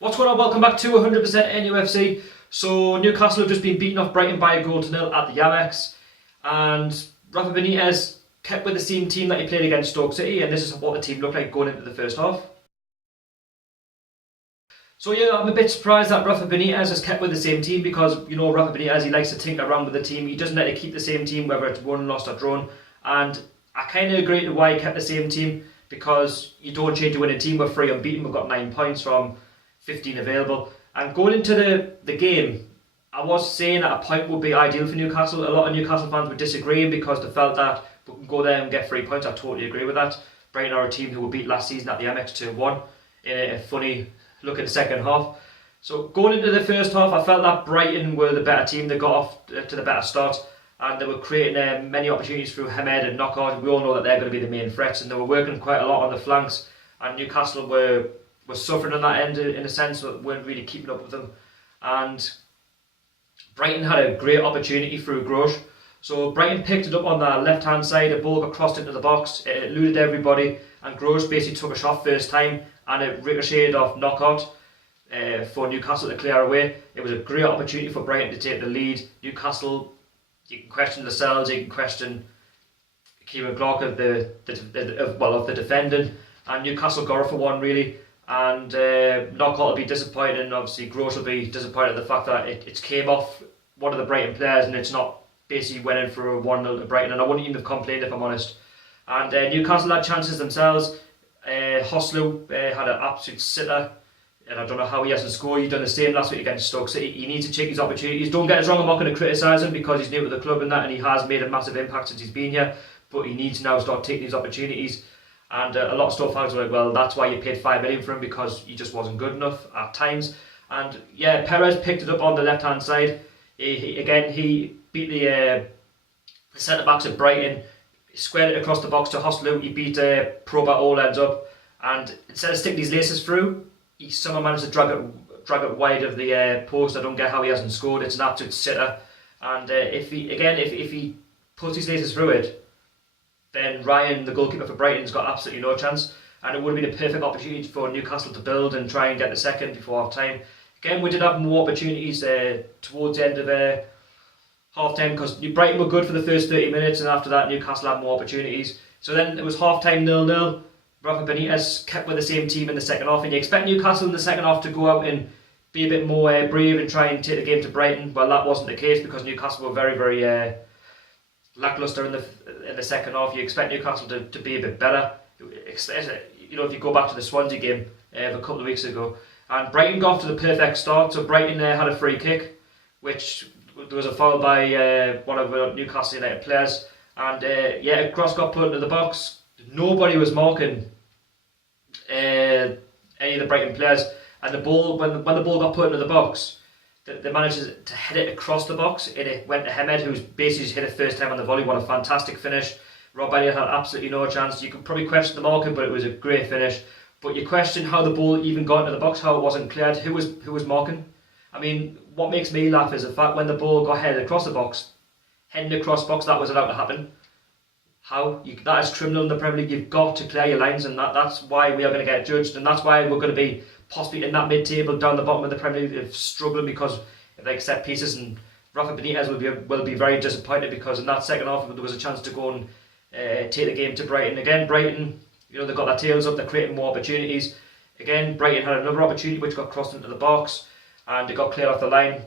What's going on? Welcome back to 100% NUFC. So Newcastle have just been beaten off Brighton by a goal to nil at the Amex, and Rafa Benitez kept with the same team that he played against Stoke City, and this is what the team looked like going into the first half. So yeah, I'm a bit surprised that Rafa Benitez has kept with the same team because, you know, Rafa Benitez, he likes to tinker around with the team. He doesn't like to keep the same team whether it's won, lost or drawn, and I kind of agree to why he kept the same team, because you don't change to win a team. We're 3 unbeaten, we've got 9 points from 15 available. And going into the game, I was saying that a point would be ideal for Newcastle. A lot of Newcastle fans were disagreeing because they felt that we can go there and get 3 points. I totally agree with that. Brighton are a team who were beat last season at the Amex 2-1 in a funny looking second half. So going into the first half, I felt that Brighton were the better team. They got off to the better start, and they were creating many opportunities through Hamed and Knockout. We all know that they're going to be the main threats, and they were working quite a lot on the flanks, and Newcastle were suffering on that end in a sense, but weren't really keeping up with them. And Brighton had a great opportunity through Grosh. So Brighton picked it up on the left hand side, a ball got crossed into the box, it eluded everybody, and Grosh basically took a shot first time and it ricocheted off Knockout for Newcastle to clear away. It was a great opportunity for Brighton to take the lead. Newcastle, you can question themselves, you can question Kieran Clark of the defending, and Newcastle got it for one really. And Knockout will be disappointed, and obviously Gross will be disappointed at the fact that it came off one of the Brighton players and it's not basically went in for a 1-0 to Brighton, and I wouldn't even have complained if I'm honest. And Newcastle had chances themselves. Hoslu had an absolute sitter, and I don't know how he hasn't scored. He's done the same last week against Stoke City. He needs to take his opportunities. Don't get us wrong, I'm not going to criticise him because he's new to the club and that, and he has made a massive impact since he's been here, but he needs to now start taking his opportunities. And a lot of Stoke fans were like, well, that's why you paid 5 million for him, because he just wasn't good enough at times. And yeah, Perez picked it up on the left hand side. He beat the centre-backs of Brighton, squared it across the box to Hoslu. He beat Proba Olen's up, and instead of sticking his laces through, he somehow managed to drag it wide of the post. I don't get how he hasn't scored. It's an absolute sitter. And if he puts his laces through it, then Ryan, the goalkeeper for Brighton, has got absolutely no chance, and it would have been a perfect opportunity for Newcastle to build and try and get the second before half time. Again, we did have more opportunities towards the end of half time, because Brighton were good for the first 30 minutes, and after that Newcastle had more opportunities. So then it was half time 0-0. Rafa Benitez kept with the same team in the second half, and you expect Newcastle in the second half to go out and be a bit more brave and try and take the game to Brighton. Well, that wasn't the case because Newcastle were very, very lackluster in the second half. You expect Newcastle to be a bit better. You know, if you go back to the Swansea game of a couple of weeks ago, and Brighton got off to the perfect start. So Brighton had a free kick, which there was a foul by one of the Newcastle United players, and a cross got put into the box. Nobody was marking any of the Brighton players, and the ball when the ball got put into the box, they managed to hit it across the box, and it went to Hamed, who's basically just hit it first time on the volley. What a fantastic finish. Rob Elliott had absolutely no chance. You could probably question the marking, but it was a great finish. But you question how the ball even got into the box, how it wasn't cleared, who was marking. I mean, what makes me laugh is the fact when the ball got headed across the box, heading across the box, that was allowed to happen. That is criminal in the Premier League. You've got to clear your lines, and that's why we are going to get judged, and that's why we're going to be possibly in that mid-table down the bottom of the Premier League, struggling because of like set pieces. And Rafa Benitez will be very disappointed, because in that second half there was a chance to go and take the game to Brighton. Again, Brighton, you know, they've got their tails up, they're creating more opportunities. Again, Brighton had another opportunity which got crossed into the box, and it got cleared off the line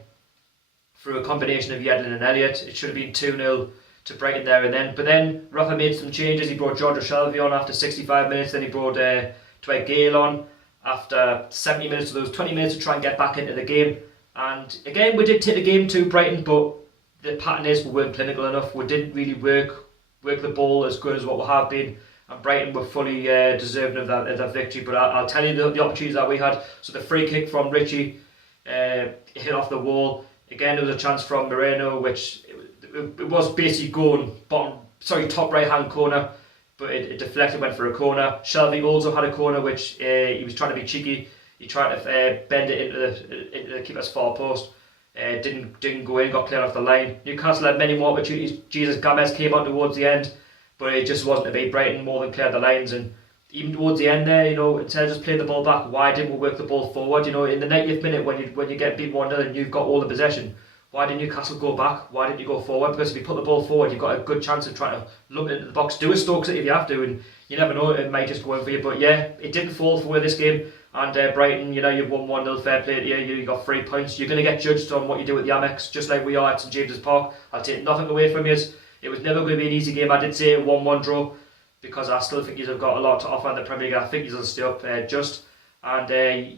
through a combination of Yedlin and Elliott. It should have been 2-0 to Brighton there and then. But then Rafa made some changes. He brought Giorgio Shelvey on after 65 minutes, then he brought Dwight Gale on after 70 minutes, so there was 20 minutes to try and get back into the game. And again, we did take the game to Brighton, but the pattern is we weren't clinical enough. We didn't really work the ball as good as what we have been, and Brighton were fully deserving of that victory. But I'll tell you the opportunities that we had. So the free kick from Richie hit off the wall. Again, there was a chance from Moreno, which it was basically going top right hand corner, but it deflected, went for a corner. Shelvey also had a corner which he was trying to be cheeky. He tried to bend it into the keeper's far post. Didn't go in, got cleared off the line. Newcastle had many more opportunities. Jesus Gomez came on towards the end, but it just wasn't to be. Brighton more than cleared the lines, and even towards the end there, instead of just playing the ball back, why didn't we work the ball forward? In the 90th minute when you get beat 1-0 and you've got all the possession, why didn't Newcastle go back? Why didn't you go forward? Because if you put the ball forward, you've got a good chance of trying to lump it into the box. Do a Stokes if you have to, and you never know, it might just go in for you. But yeah, it didn't fall for this game. And Brighton, you've won 1-0, fair play to you. You got 3 points. You're going to get judged on what you do at the Amex, just like we are at St James's Park. I'll take nothing away from you. It was never going to be an easy game. I did say a 1-1 draw, because I still think you've got a lot to offer in the Premier League. I think you'll stay up just. And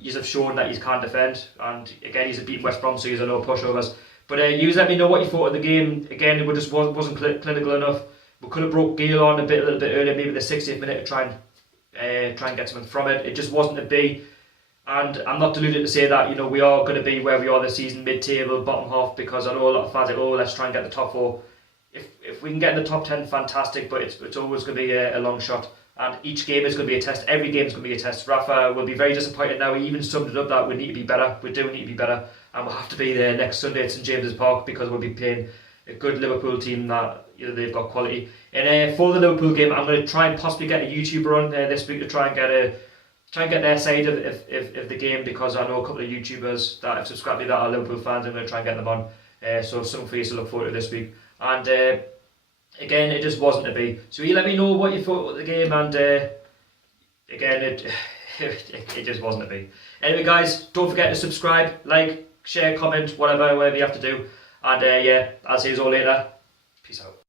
you have shown that you can't defend. And again, he's beaten West Brom, so he's no pushovers. But you let me know what you thought of the game. Again, it just wasn't clinical enough. We could have brought Gale on a little bit earlier, maybe the 60th minute, to try and get something from it. It just wasn't to be. And I'm not deluded to say that we are going to be where we are this season, mid-table, bottom half, because I know a lot of fans are let's try and get the top 4. If we can get in the top 10, fantastic, but it's always going to be a long shot. And each game is going to be a test. Every game is going to be a test. Rafa will be very disappointed now. He even summed it up that we need to be better. We do need to be better. And we'll have to be there next Sunday at St James's Park, because we'll be playing a good Liverpool team that they've got quality. And for the Liverpool game, I'm going to try and possibly get a YouTuber on this week to try and get their side of the game, because I know a couple of YouTubers that have subscribed to that are Liverpool fans. I'm going to try and get them on. So something for you to look forward to this week. And again, it just wasn't to be. So you let me know what you thought of the game, and again, it just wasn't to be. Anyway, guys, don't forget to subscribe, like, share, comment, whatever you have to do. And yeah, I'll see you all later. Peace out.